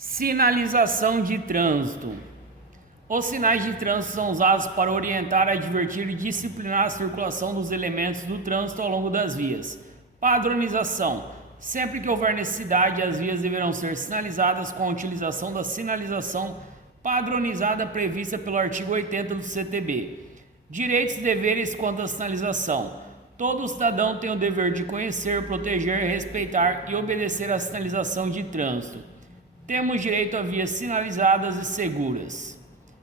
Sinalização de trânsito. Os sinais de trânsito são usados para orientar, advertir e disciplinar a circulação dos elementos do trânsito ao longo das vias. Padronização. Sempre que houver necessidade, as vias deverão ser sinalizadas com a utilização da sinalização padronizada prevista pelo artigo 80 do CTB. Direitos e deveres quanto à sinalização. Todo cidadão tem o dever de conhecer, proteger, respeitar e obedecer à sinalização de trânsito. Temos direito a vias sinalizadas e seguras.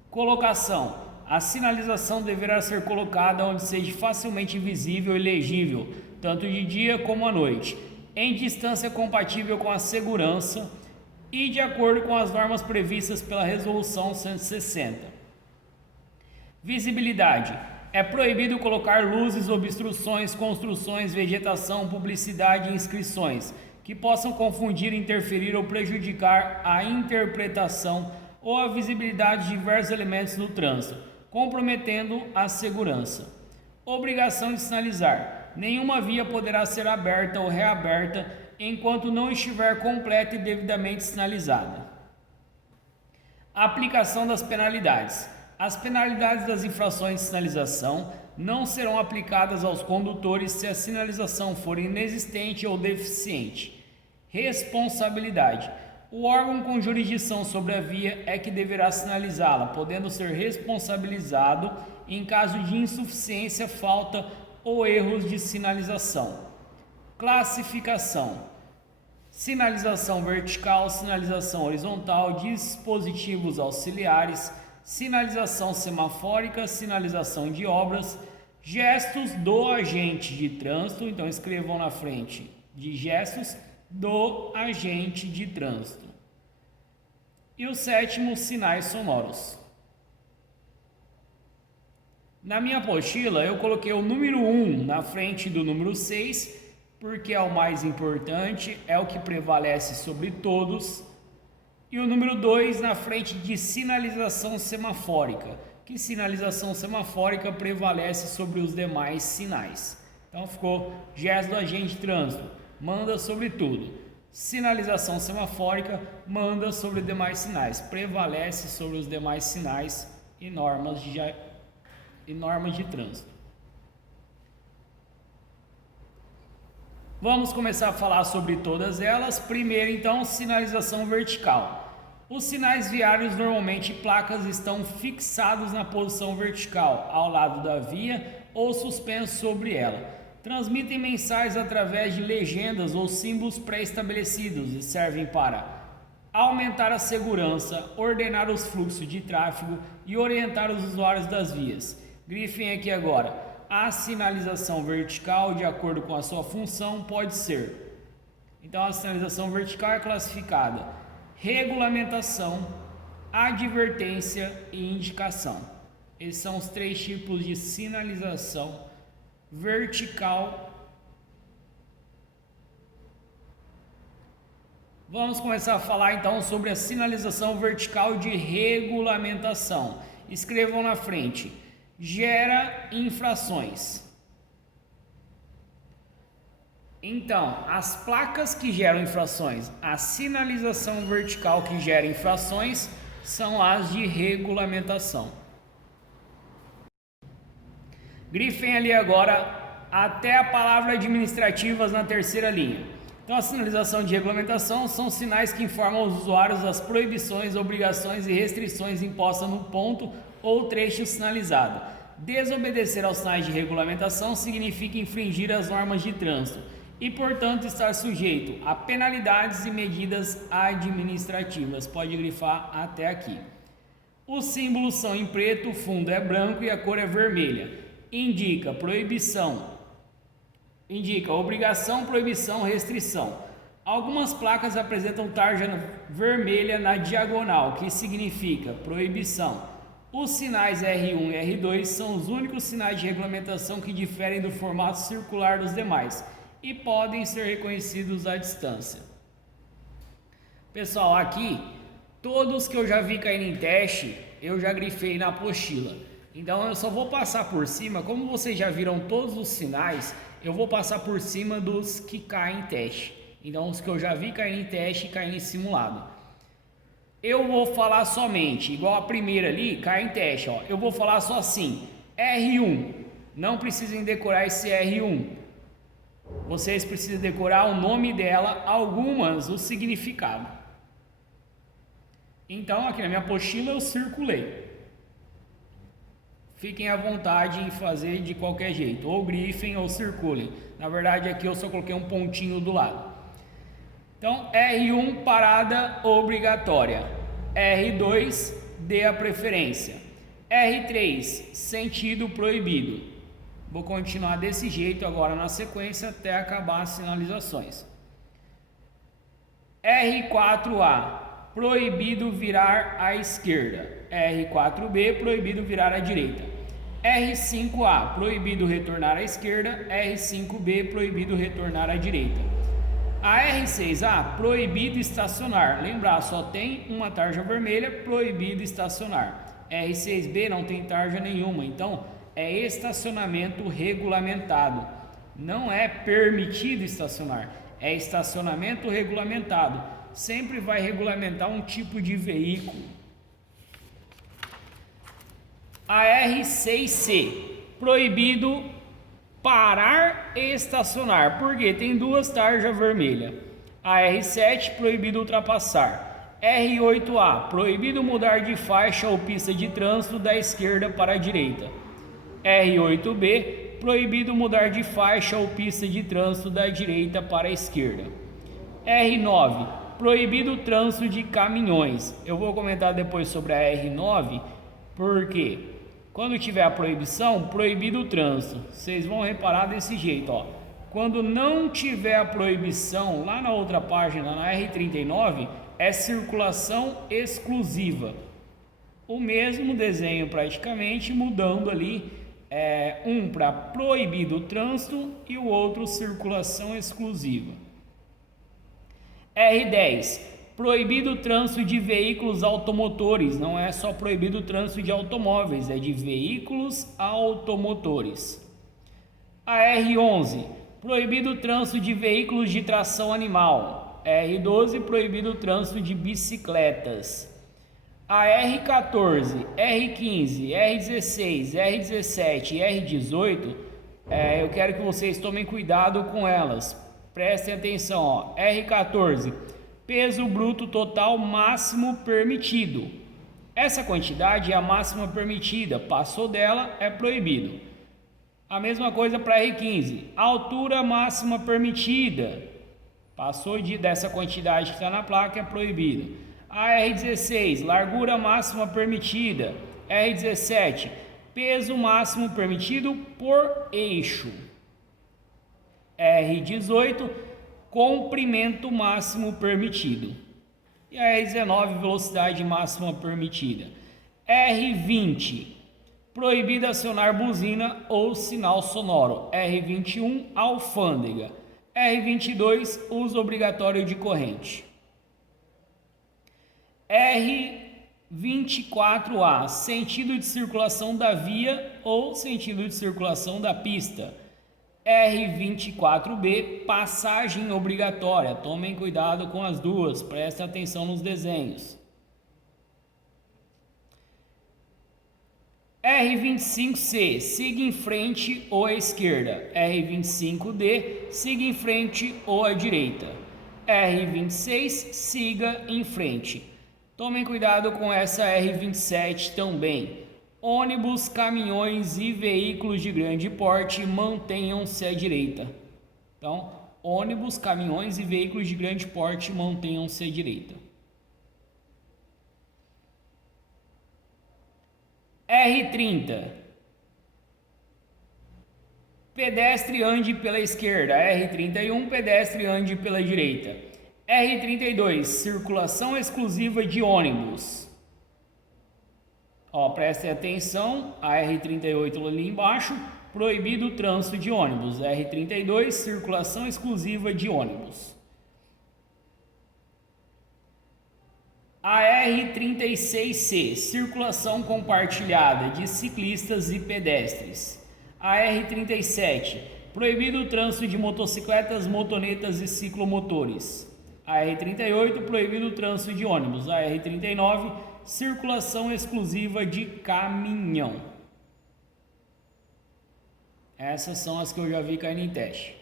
Colocação. A sinalização deverá ser colocada onde seja facilmente visível e legível, tanto de dia como à noite, em distância compatível com a segurança e de acordo com as normas previstas pela Resolução 160. Visibilidade. É proibido colocar luzes, obstruções, construções, vegetação, publicidade e inscrições que possam confundir, interferir ou prejudicar a interpretação ou a visibilidade de diversos elementos do trânsito, comprometendo a segurança. Obrigação de sinalizar. Nenhuma via poderá ser aberta ou reaberta enquanto não estiver completa e devidamente sinalizada. Aplicação das penalidades. As penalidades das infrações de sinalização não serão aplicadas aos condutores se a sinalização for inexistente ou deficiente. Responsabilidade. O órgão com jurisdição sobre a via é que deverá sinalizá-la, podendo ser responsabilizado em caso de insuficiência, falta ou erros de sinalização. Classificação. Sinalização vertical, sinalização horizontal, dispositivos auxiliares, sinalização semafórica, sinalização de obras, gestos do agente de trânsito, então escrevam na frente de gestos do agente de trânsito. E o sétimo, sinais sonoros. Na minha apostila eu coloquei o número 1 na frente do número 6, porque é o mais importante, é o que prevalece sobre todos. E o número 2 na frente de sinalização semafórica, que sinalização semafórica prevalece sobre os demais sinais. Então ficou gesto do agente de trânsito, manda sobre tudo. Sinalização semafórica manda sobre os demais sinais, prevalece sobre os demais sinais e normas de trânsito. Vamos começar a falar sobre todas elas. Primeiro, então, sinalização vertical. Os sinais viários, normalmente placas, estão fixados na posição vertical, ao lado da via ou suspensos sobre ela. Transmitem mensagens através de legendas ou símbolos pré-estabelecidos e servem para aumentar a segurança, ordenar os fluxos de tráfego e orientar os usuários das vias. Grifem aqui agora. A sinalização vertical, de acordo com a sua função, pode ser. Então, a sinalização vertical é classificada: regulamentação, advertência e indicação. Esses são os três tipos de sinalização vertical. Vamos começar a falar então sobre a sinalização vertical de regulamentação. Escrevam na frente: gera infrações. Então, as placas que geram infrações, a sinalização vertical que gera infrações são as de regulamentação. Grifem ali agora até a palavra administrativas na terceira linha. Então, a sinalização de regulamentação são sinais que informam os usuários das proibições, obrigações e restrições impostas no ponto ou trecho sinalizado. Desobedecer aos sinais de regulamentação significa infringir as normas de trânsito e, portanto, estar sujeito a penalidades e medidas administrativas. Pode grifar até aqui. Os símbolos são em preto, o fundo é branco e a cor é vermelha. Indica proibição, indica obrigação, proibição, restrição. Algumas placas apresentam tarja vermelha na diagonal, que significa proibição. Os sinais R1 e R2 são os únicos sinais de regulamentação que diferem do formato circular dos demais e podem ser reconhecidos à distância. Pessoal, aqui, todos que eu já vi cair em teste, eu já grifei na apostila. Então eu só vou passar por cima, como vocês já viram todos os sinais, eu vou passar por cima dos que caem em teste. Então os que eu já vi cair em teste e cair em simulado. eu vou falar somente, igual a primeira ali, cai em teste, ó. Eu vou falar só assim, R1. Não precisem decorar esse R1. Vocês precisam decorar o nome dela, algumas o significado. Então, aqui na minha apostila eu circulei. Fiquem à vontade em fazer de qualquer jeito, ou grifem ou circulem. Na verdade, aqui eu só coloquei um pontinho do lado. Então, R1, parada obrigatória. R2, dê a preferência. R3, sentido proibido. Vou continuar desse jeito agora na sequência até acabar as sinalizações. R4A, proibido virar à esquerda. R4B, proibido virar à direita. R5A, proibido retornar à esquerda. R5B, proibido retornar à direita. A R6A, proibido estacionar. Lembrar, só tem uma tarja vermelha, proibido estacionar. R6B não tem tarja nenhuma, então é estacionamento regulamentado. Não é permitido estacionar, é estacionamento regulamentado. Sempre vai regulamentar um tipo de veículo. A R6C, proibido parar e estacionar, porque tem duas tarjas vermelhas. A R7, proibido ultrapassar. R8A, proibido mudar de faixa ou pista de trânsito da esquerda para a direita. R8B, proibido mudar de faixa ou pista de trânsito da direita para a esquerda. R9, proibido o trânsito de caminhões. Eu vou comentar depois sobre a R9, porque quando tiver a proibição, proibido o trânsito. Vocês vão reparar desse jeito, ó. Quando não tiver a proibição, lá na outra página, na R39, é circulação exclusiva. O mesmo desenho praticamente, mudando ali, um para proibido o trânsito e o outro circulação exclusiva. R10, proibido o trânsito de veículos automotores. Não é só proibido o trânsito de automóveis, é de veículos automotores. A R11, proibido o trânsito de veículos de tração animal. R12, proibido o trânsito de bicicletas. A R14, R15, R16, R17 e R18, eu quero que vocês tomem cuidado com elas. Prestem atenção, ó. R14, peso bruto total máximo permitido. Essa quantidade é a máxima permitida, passou dela é proibido. A mesma coisa para R15, altura máxima permitida, passou dessa quantidade que está na placa é proibido. A R16, largura máxima permitida. R17, peso máximo permitido por eixo. R18, comprimento máximo permitido. E a R19, velocidade máxima permitida. R20, proibido acionar buzina ou sinal sonoro. R21, alfândega. R22, uso obrigatório de corrente. R24A, sentido de circulação da via ou sentido de circulação da pista. R24B, passagem obrigatória. Tomem cuidado com as duas, prestem atenção nos desenhos. R25C, siga em frente ou à esquerda. R25D, siga em frente ou à direita. R26, siga em frente. Tomem cuidado com essa R27 também. Ônibus, caminhões e veículos de grande porte, mantenham-se à direita. Então, ônibus, caminhões e veículos de grande porte, mantenham-se à direita. R30. Pedestre ande pela esquerda. R31, pedestre ande pela direita. R32, circulação exclusiva de ônibus. Ó, prestem atenção, a R38 ali embaixo, proibido o trânsito de ônibus. R32, circulação exclusiva de ônibus. A R36C, circulação compartilhada de ciclistas e pedestres. A R37, proibido o trânsito de motocicletas, motonetas e ciclomotores. AR-38, proibido o trânsito de ônibus. AR-39, circulação exclusiva de caminhão. Essas são as que eu já vi caindo em teste.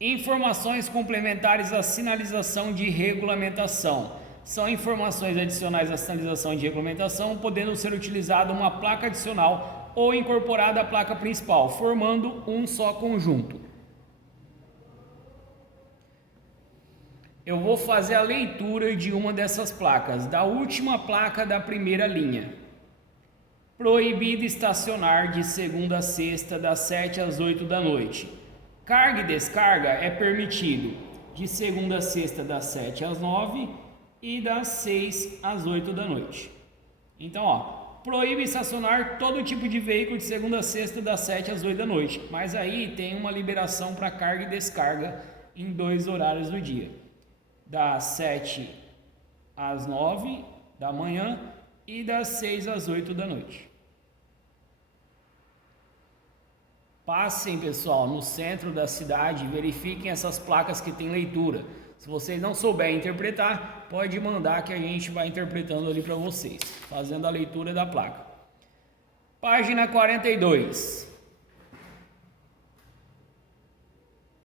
Informações complementares à sinalização de regulamentação. São informações adicionais à sinalização de regulamentação, podendo ser utilizada uma placa adicional ou incorporada à placa principal, formando um só conjunto. Eu vou fazer a leitura de uma dessas placas, da última placa da primeira linha. Proibido estacionar de segunda a sexta, das 7 às 8 da noite. Carga e descarga é permitido de segunda a sexta, das 7 às 9 e das 6 às 8 da noite. Então, proíbe estacionar todo tipo de veículo de segunda a sexta, das 7 às 8 da noite. Mas aí tem uma liberação para carga e descarga em 2 horários do dia. Das 7 às 9 da manhã e das 6 às 8 da noite. Passem, pessoal, no centro da cidade, verifiquem essas placas que tem leitura. Se vocês não souberem interpretar, pode mandar que a gente vai interpretando ali para vocês, fazendo a leitura da placa. Página 42.